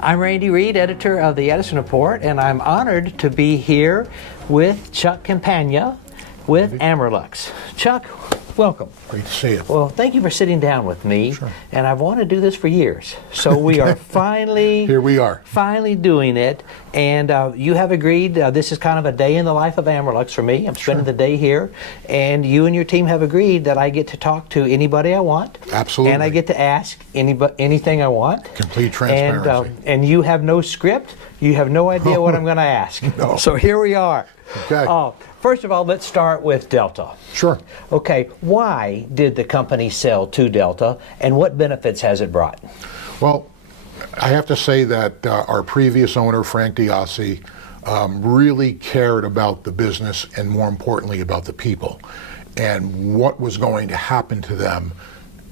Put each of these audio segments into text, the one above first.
I'm Reid, editor of the EdisonReport, and I'm honored to be here with Chuck Campagna with Amerlux. Chuck, welcome. Great to see you. Well, thank you for sitting down with me. Sure. And I've wanted to do this for years. So we are finally here we are. Finally doing it. And you have agreed, this is kind of a day in the life of Amerlux for me. I'm spending the day here. And you and your team have agreed that I get to talk to anybody I want. Absolutely. And I get to ask anything I want. Complete transparency. And you have no script. You have no idea what I'm going to ask. No. So here we are. Okay. First of all, let's start with Delta. Sure. Okay, why did the company sell to Delta, and what benefits has it brought? Well, I have to say that our previous owner, Frank Diassi, really cared about the business and, more importantly, about the people and what was going to happen to them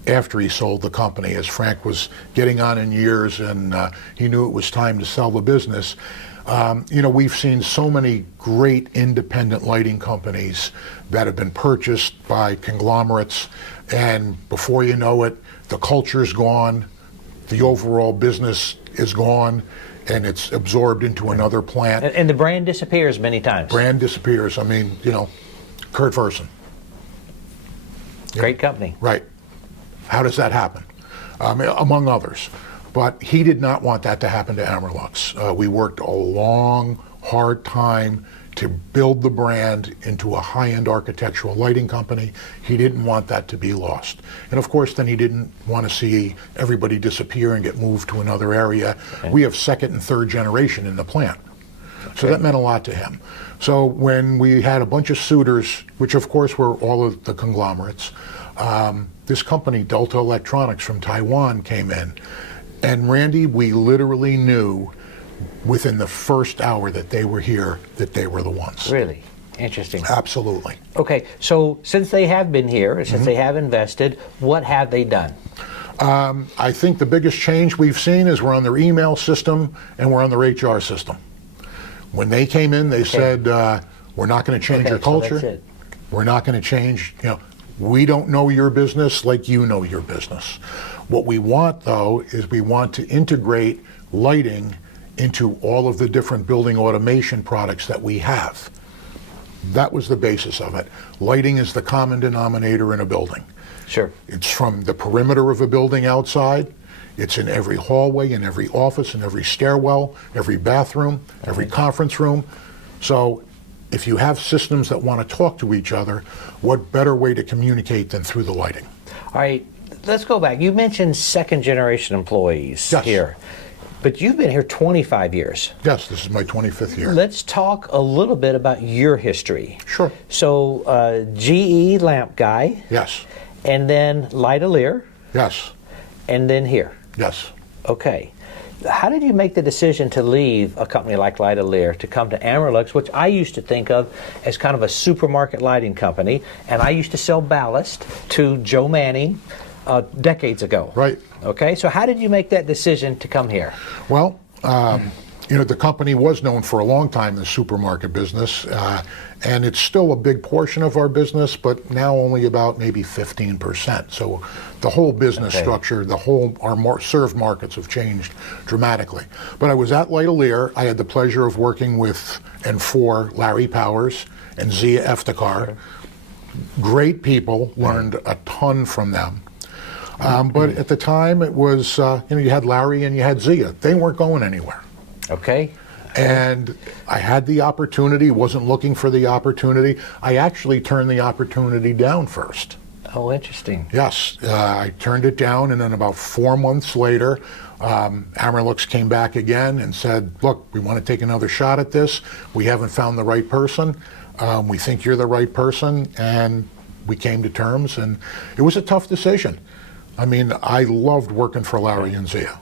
after he sold the company. As Frank was getting on in years and he knew it was time to sell the business. We've seen so many great independent lighting companies that have been purchased by conglomerates, and before you know it, the culture's gone, the overall business is gone, and it's absorbed into another plant. And the brand disappears many times. Brand disappears. I mean, Kurt Versen. Great company. Right. How does that happen? Among others. But he did not want that to happen to Amerlux. We worked a long, hard time to build the brand into a high-end architectural lighting company. He didn't want that to be lost. And of course, then he didn't want to see everybody disappear and get moved to another area. Okay. We have second and third generation in the plant. Okay. So that meant a lot to him. So when we had a bunch of suitors, which of course were all of the conglomerates, this company, Delta Electronics from Taiwan, came in. And Randy, we literally knew within the first hour that they were here that they were the ones. Really? Interesting. Absolutely. Okay, so since they have been here, since they have invested, what have they done? I think the biggest change we've seen is we're on their email system and we're on their HR system. When they came in, they said, we're not going to change your culture. So that's it. We're not going to change, we don't know your business like you know your business. What we want, though, is we want to integrate lighting into all of the different building automation products that we have. That was the basis of it. Lighting is the common denominator in a building. Sure. It's from the perimeter of a building outside. It's in every hallway, in every office, in every stairwell, every bathroom, every conference room. So if you have systems that want to talk to each other, what better way to communicate than through the lighting? All right, let's go back. You mentioned second generation employees here, but you've been here 25 years. Yes, this is my 25th year. Let's talk a little bit about your history. Sure. So GE lamp guy. Yes. And then Light-A-Lear. Yes. And then here. Yes. Okay. How did you make the decision to leave a company like Light-A-Lear to come to Amerlux, which I used to think of as kind of a supermarket lighting company, and I used to sell ballast to Joe Manning decades ago. Right. Okay, so how did you make that decision to come here? Well, the company was known for a long time in the supermarket business, and it's still a big portion of our business, but now only about maybe 15%. So the whole business structure, our served markets have changed dramatically. But I was at Light-A-Lear. I had the pleasure of working with and for Larry Powers and Zia Eftekar. Great people, learned a ton from them. But at the time, it was, you had Larry and you had Zia. They weren't going anywhere. Okay. And I had the opportunity, wasn't looking for the opportunity. I actually turned the opportunity down first. Oh, interesting. Yes, I turned it down, and then about 4 months later, Amerlux came back again and said, look, we want to take another shot at this. We haven't found the right person. We think you're the right person, and we came to terms, and it was a tough decision. I mean, I loved working for Larry and Zia,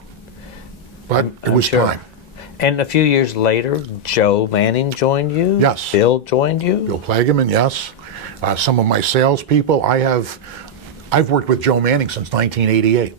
but it was time. And a few years later, Joe Manning joined you? Yes. Bill joined you? Bill Plageman, yes. Some of my salespeople, I've worked with Joe Manning since 1988.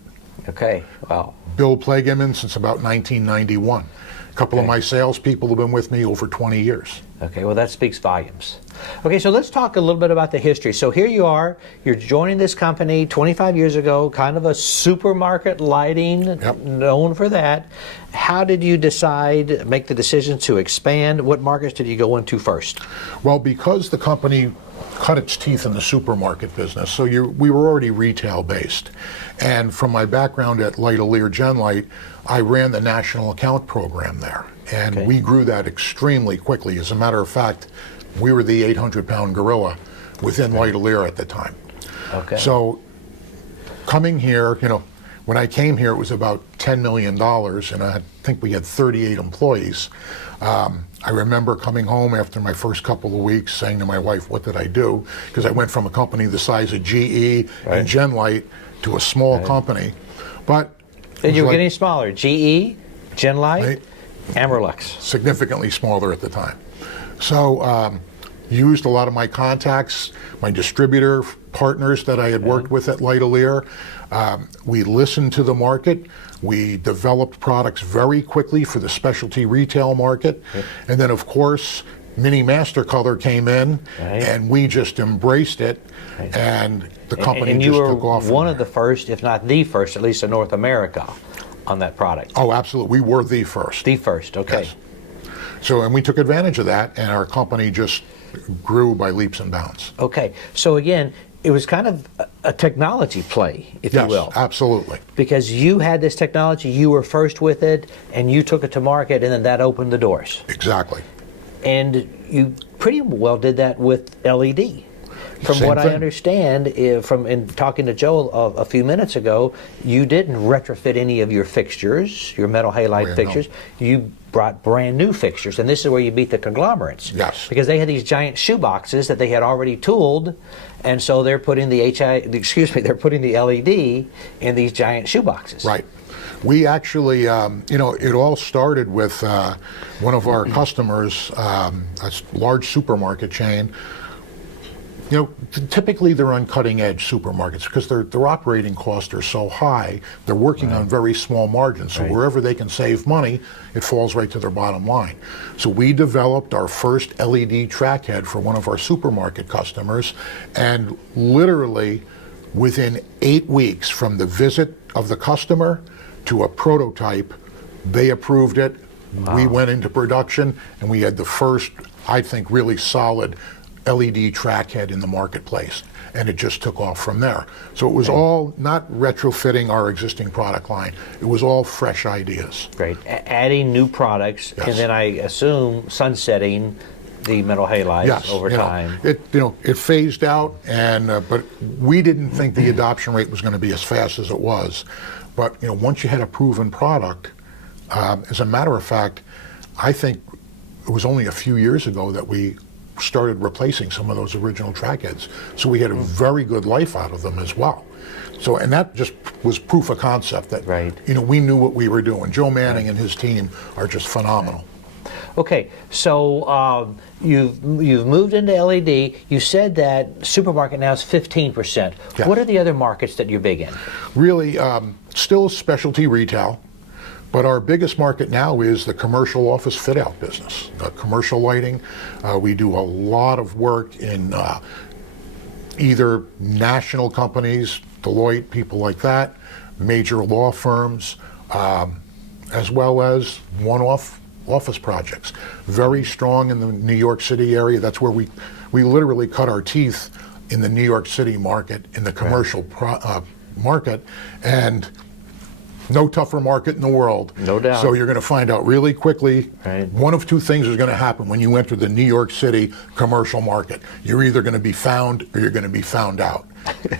Okay, wow. Bill Plageman since about 1991. A couple of my salespeople have been with me over 20 years. Okay, well, that speaks volumes. Okay, so let's talk a little bit about the history. So here you are, you're joining this company 25 years ago, kind of a supermarket lighting, Yep. known for that. How did you decide, make the decision to expand? What markets did you go into first? Well, because the company cut its teeth in the supermarket business, so we were already retail based. And from my background at Light Lear Genlight, I ran the national account program there. And Okay. we grew that extremely quickly. As a matter of fact, we were the 800-pound gorilla within Light Lear at the time. Okay. So coming here, when I came here, it was about $10 million, and I think we had 38 employees. I remember coming home after my first couple of weeks saying to my wife, what did I do? Because I went from a company the size of GE Right. and Genlight to a small company. But it And you were was getting smaller. GE, Genlight, Right. Amerlux. significantly smaller at the time. So used a lot of my contacts, my distributor partners that I had worked with at Light Lear. We listened to the market. We developed products very quickly for the specialty retail market. And then, of course, Mini Mastercolor came in, Right. and we just embraced it. And the company And you just were took off. from one of there. the first, if not the first, at least in North America, on that product. Oh, absolutely. We were the first. The first, okay. Yes. So, and we took advantage of that, and our company just grew by leaps and bounds. Okay, so again, it was kind of a technology play, if you Yes, will. absolutely. Because you had this technology, you were first with it, and you took it to market, and then that opened the doors. Exactly. And you pretty well did that with LED. From Same what I thing. understand, from in talking to Joe a few minutes ago, you didn't retrofit any of your fixtures, your metal halide Oh, yeah, fixtures. no. You brought brand new fixtures, and this is where you beat the conglomerates. Yes. Because they had these giant shoe boxes that they had already tooled, and so they're putting they're putting the LED in these giant shoe boxes. Right. We actually, it all started with one of our customers, a large supermarket chain. Typically they're on cutting edge supermarkets because their operating costs are so high. They're working on very small margins. So Right. wherever they can save money, it falls right to their bottom line. So we developed our first LED track head for one of our supermarket customers, and literally within 8 weeks from the visit of the customer to a prototype, they approved it. We went into production, and we had the first, I think, really solid LED track head in the marketplace, and it just took off from there. So it was all not retrofitting our existing product line. It was all fresh ideas. Great. Adding new products, Yes. and then I assume sunsetting the metal halides Yes, over time. it phased out, and but we didn't think the adoption rate was going to be as fast as it was. But once you had a proven product, as a matter of fact, I think it was only a few years ago that we started replacing some of those original track heads. So we had a very good life out of them as well. So, and that just was proof of concept that, Right. we knew what we were doing. Joe Manning and his team are just phenomenal. Okay, so you've moved into LED. You said that supermarket now is 15%. Yes. What are the other markets that you're big in? Really, still specialty retail, but our biggest market now is the commercial office fit-out business, commercial lighting. We do a lot of work in either national companies, Deloitte, people like that, major law firms, as well as one-off office projects. Very strong in the New York City area. That's where we literally cut our teeth in the New York City market, in the commercial market, and no tougher market in the world. No doubt. So you're going to find out really quickly. Right. One of two things is going to happen when you enter the New York City commercial market. You're either going to be found or you're going to be found out.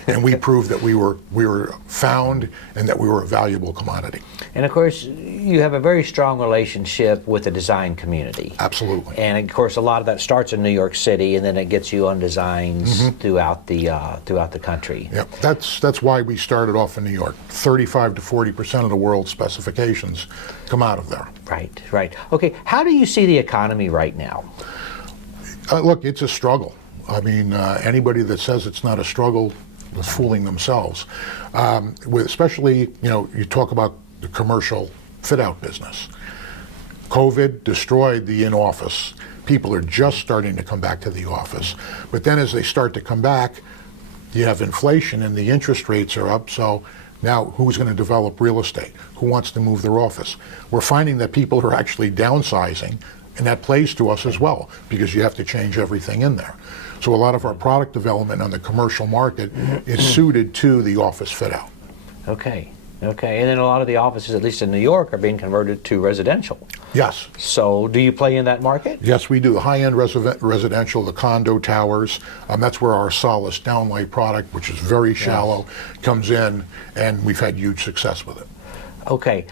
And we proved that we were found and that we were a valuable commodity. And of course, you have a very strong relationship with the design community. Absolutely. And of course, a lot of that starts in New York City, and then it gets you on designs throughout the country. Yep. That's why we started off in New York. 35 to 40% of the world's specifications come out of there. Right, right. Okay, how do you see the economy right now? Look, it's a struggle. I mean, anybody that says it's not a struggle is fooling themselves. Especially, you talk about the commercial fit-out business. COVID destroyed the in-office. people are just starting to come back to the office. But then as they start to come back, you have inflation and the interest rates are up, so now who's going to develop real estate? Who wants to move their office? We're finding that people are actually downsizing, and that plays to us as well, because you have to change everything in there. So a lot of our product development on the commercial market is suited to the office fit out. Okay. Okay. And then a lot of the offices, at least in New York, are being converted to residential. Yes. So do you play in that market? Yes, we do. The high-end residential, the condo towers, that's where our Solace downlight product, which is very shallow, comes in, and we've had huge success with it. Okay.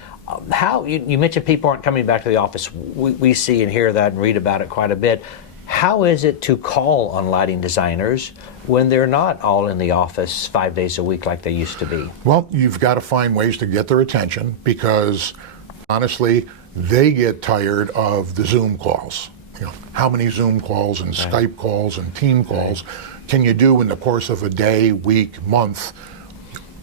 How you mentioned people aren't coming back to the office. We see and hear that and read about it quite a bit. How is it to call on lighting designers when they're not all in the office 5 days a week like they used to be? Well, you've got to find ways to get their attention, because honestly, they get tired of the Zoom calls. You know, how many Zoom calls and Skype calls and team calls can you do in the course of a day, week, month,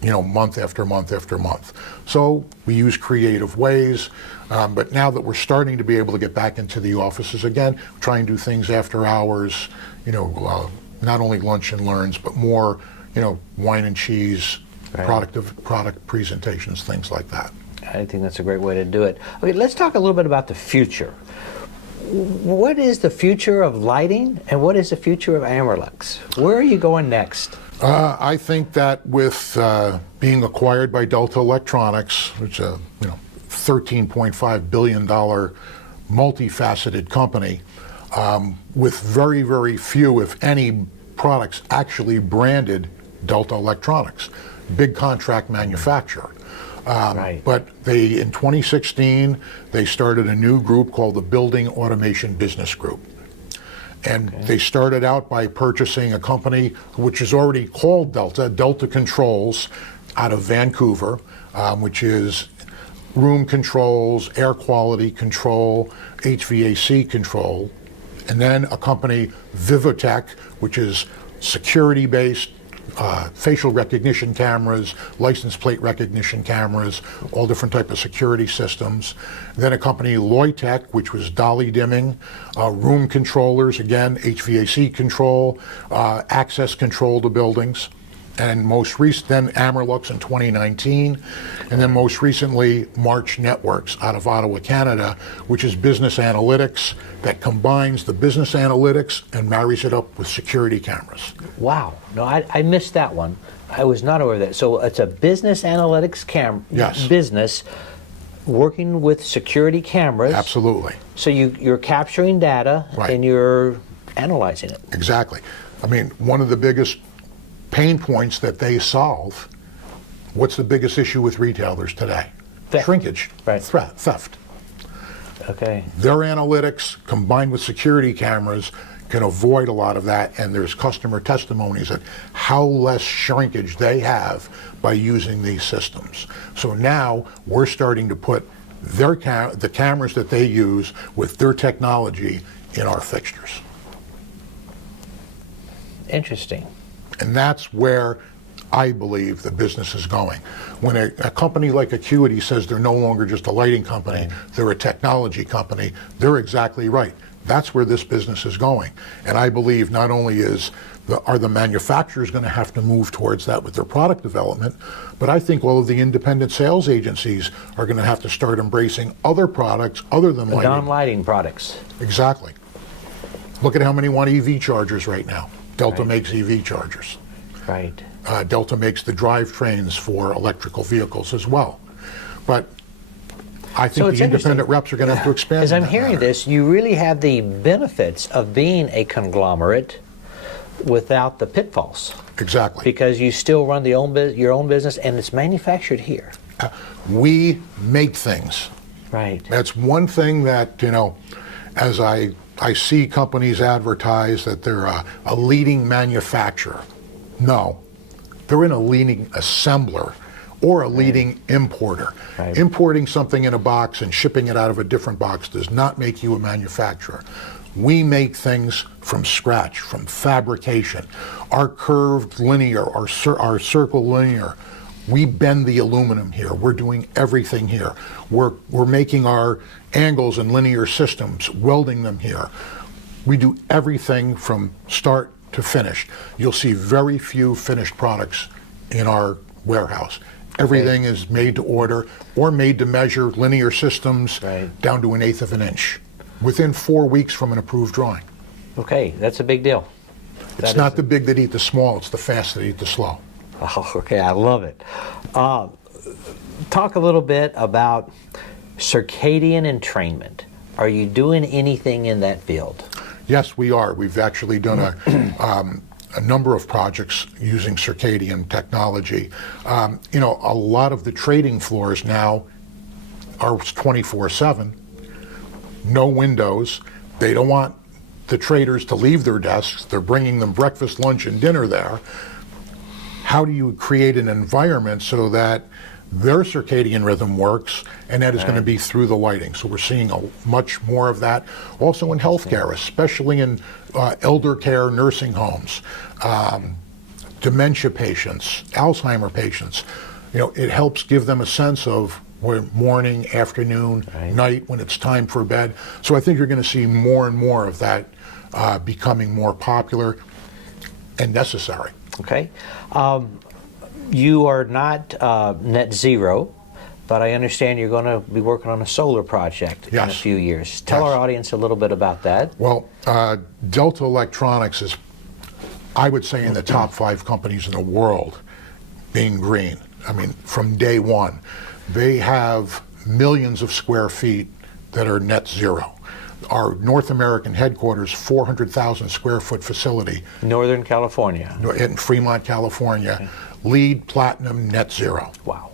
month after month after month? So we use creative ways, but now that we're starting to be able to get back into the offices again, try and do things after hours, not only lunch and learns, but more, wine and cheese, product presentations, things like that. I think that's a great way to do it. Okay, let's talk a little bit about the future. What is the future of lighting, and what is the future of Amerlux? Where are you going next? I think that with being acquired by Delta Electronics, which is a $13.5 billion multifaceted company, with very, very few, if any, products actually branded Delta Electronics, big contract manufacturer. But in 2016, they started a new group called the Building Automation Business Group. And they started out by purchasing a company which is already called Delta Controls, out of Vancouver, which is room controls, air quality control, HVAC control. And then a company, Vivotech, which is security-based, facial recognition cameras, license plate recognition cameras, all different type of security systems. Then a company, Loytech, which was dolly dimming, room controllers, again, HVAC control, access control to buildings. And most recent, then Amerlux in 2019, and then most recently March Networks out of Ottawa, Canada, which is business analytics that combines the business analytics and marries it up with security cameras. Wow, no, I missed that one. I was not aware of that. So it's a business analytics business working with security cameras. Absolutely. So you're capturing data and you're analyzing it. Exactly. I mean, one of the biggest pain points that they solve, what's the biggest issue with retailers today? Theft. Shrinkage, theft. Okay. Their analytics combined with security cameras can avoid a lot of that, and there's customer testimonies at how less shrinkage they have by using these systems. So now we're starting to put the cameras that they use with their technology in our fixtures. Interesting. And that's where I believe the business is going. When a company like Acuity says they're no longer just a lighting company, they're a technology company, they're exactly right. That's where this business is going. And I believe not only are the manufacturers going to have to move towards that with their product development, but I think all of the independent sales agencies are going to have to start embracing other products other than lighting. Non-lighting products. Exactly. Look at how many want EV chargers right now. Delta makes EV chargers. Right. Delta makes the drivetrains for electrical vehicles as well. But I think the independent reps are going to have to expand. As I'm hearing this, you really have the benefits of being a conglomerate without the pitfalls. Exactly. Because you still run your own business, and it's manufactured here. We make things. Right. That's one thing that, as I see companies advertise that they're a leading manufacturer. No, they're in a leading assembler or a leading importer. Right. Importing something in a box and shipping it out of a different box does not make you a manufacturer. We make things from scratch, from fabrication. Our curved linear, our circle linear, we bend the aluminum here. We're doing everything here. We're making our angles and linear systems, welding them here. We do everything from start to finish. You'll see very few finished products in our warehouse. Everything is made to order or made to measure, linear systems down to 1/8 of an inch within 4 weeks from an approved drawing. Okay, that's a big deal. It's not the big that eat the small, it's the fast that eat the slow. Oh, okay, I love it. Talk a little bit about circadian entrainment. Are you doing anything in that field? Yes, we are. We've actually done a number of projects using circadian technology. You know, a lot of the trading floors now are 24/7, no windows. They don't want the traders to leave their desks. They're bringing them breakfast, lunch, and dinner there. How do you create an environment so that their circadian rhythm works, and that is going to be through the lighting. So we're seeing much more of that. Also in healthcare, especially in elder care, nursing homes, dementia patients, Alzheimer patients. You know, it helps give them a sense of morning, afternoon, night, when it's time for bed. So I think you're going to see more and more of that becoming more popular and necessary. Okay. You are not net zero, but I understand you're going to be working on a solar project in a few years. Tell our audience a little bit about that. Well, Delta Electronics is, I would say, in the top 5 companies in the world being green. I mean, from day one. They have millions of square feet that are net zero. Our North American headquarters, 400,000 square foot facility. Northern California. In Fremont, California. LEED Platinum Net Zero. Wow.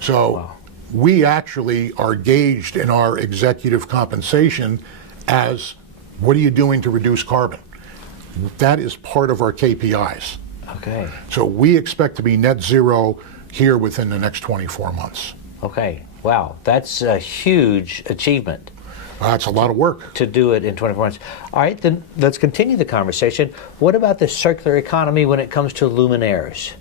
So we actually are gauged in our executive compensation as, what are you doing to reduce carbon? That is part of our KPIs. Okay. So we expect to be net zero here within the next 24 months. Okay. Wow. That's a huge achievement. It's a lot of work. To do it in 24 months. All right, then let's continue the conversation. What about the circular economy when it comes to luminaires?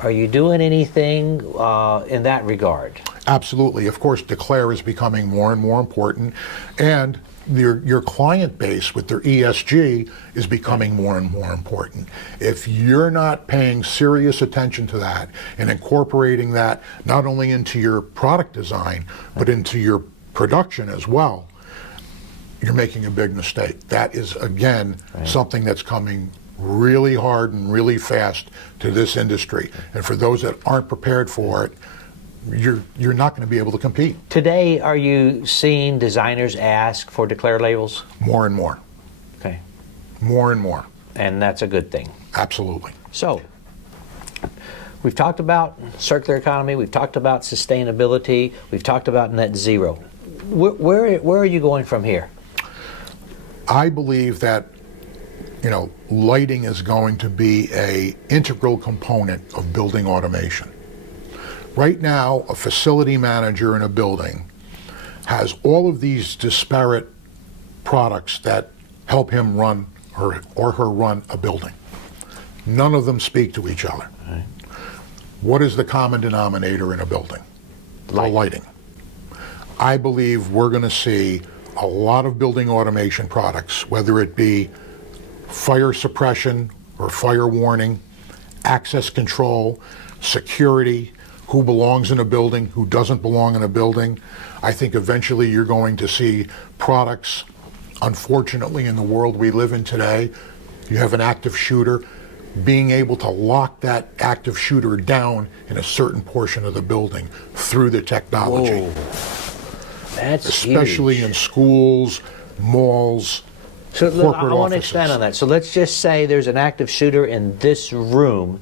Are you doing anything in that regard? Absolutely. Of course, Declare is becoming more and more important, and your client base with their ESG is becoming more and more important. If you're not paying serious attention to that and incorporating that not only into your product design, but into your production as well, you're making a big mistake. That is, again, something that's coming really hard and really fast to this industry. And for those that aren't prepared for it, you're not going to be able to compete. Today, are you seeing designers ask for Declare labels? More and more. Okay. More and more. And that's a good thing. Absolutely. So, we've talked about circular economy, we've talked about sustainability, we've talked about net zero. Where are you going from here? I believe that, you know, lighting is going to be an integral component of building automation. Right now, a facility manager in a building has all of these disparate products that help him run or her run a building. None of them speak to each other. Right. What is the common denominator in a building? Lighting. I believe we're going to see a lot of building automation products, whether it be fire suppression or fire warning, access control, security, who belongs in a building, who doesn't belong in a building. I think eventually you're going to see products, unfortunately in the world we live in today, you have an active shooter, being able to lock that active shooter down in a certain portion of the building through the technology. Whoa. That's especially huge. In schools, malls, so corporate I want offices. to expand on that. So let's just say there's an active shooter in this room.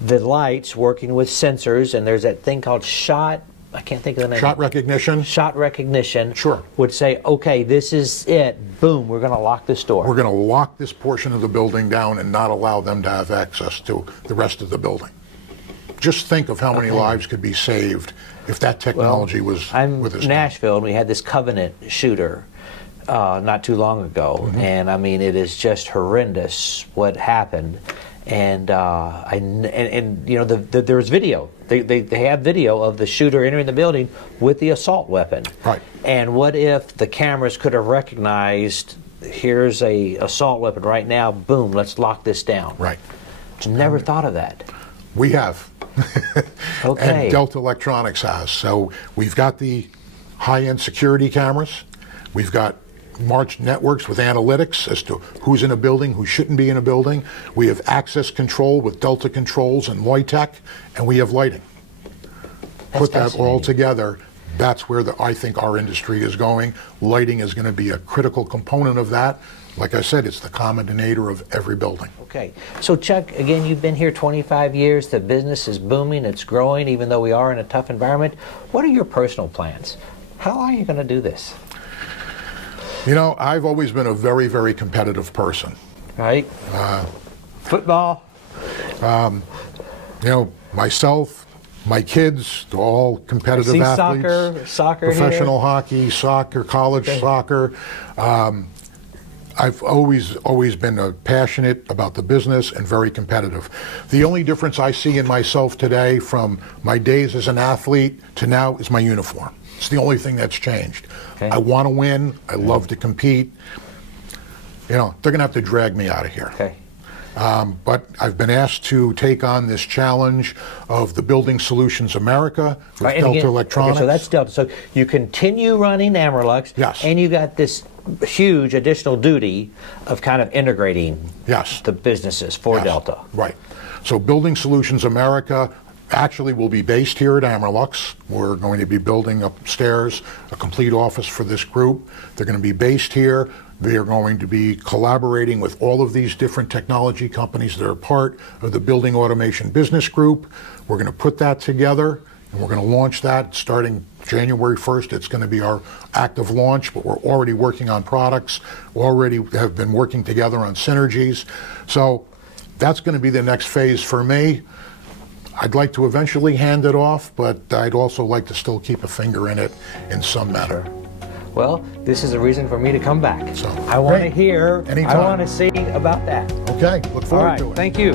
The lights working with sensors, and there's that thing called I can't think of the name. Shot recognition. Shot recognition. Sure. Would say, okay, this is it. Boom, we're going to lock this door. We're going to lock this portion of the building down and not allow them to have access to the rest of the building. Just think of how many lives could be saved if that technology was with us. I'm in Nashville, and we had this Covenant shooter not too long ago, and I mean, it is just horrendous what happened. And you know, there's video. They have video of the shooter entering the building with the assault weapon. Right. And what if the cameras could have recognized here's a assault weapon right now, boom, let's lock this down. Right. Never thought of that. We have. Okay. And Delta Electronics has. So we've got the high-end security cameras. We've got marched networks with analytics as to who's in a building, who shouldn't be in a building. We have access control with Delta Controls and Loitech, and we have lighting. Put that all together, that's where I think our industry is going. Lighting is going to be a critical component of that. Like I said, it's the common denominator of every building. Okay. So Chuck, again, you've been here 25 years. The business is booming. It's growing, even though we are in a tough environment. What are your personal plans? How are you going to do this? You know, I've always been a very, very competitive person. Right? Football? You know, myself, my kids, they're all competitive athletes. Soccer professional here. hockey, soccer, college soccer. I've always been passionate about the business and very competitive. The only difference I see in myself today from my days as an athlete to now is my uniform. It's the only thing that's changed. Okay. I want to win. I love to compete. You know, they're going to have to drag me out of here. Okay. But I've been asked to take on this challenge of the Building Solutions America with Right, and Delta again, Electronics. Okay, so that's Delta. So you continue running Amerlux, Yes. and you got this huge additional duty of kind of integrating Yes. the businesses for Yes. Delta. Right. So Building Solutions America actually will be based here at Amerlux. We're going to be building upstairs a complete office for this group. They're going to be based here. They are going to be collaborating with all of these different technology companies that are part of the Building Automation Business Group. We're going to put that together, and we're going to launch that starting January 1st. It's going to be our active launch, but we're already working on products, already have been working together on synergies. So that's going to be the next phase for me. I'd like to eventually hand it off, but I'd also like to still keep a finger in it in some manner. Sure. Well, this is a reason for me to come back. So, I want to great. hear, Anytime. I want to see about that. Okay, look All forward right, to it. thank you.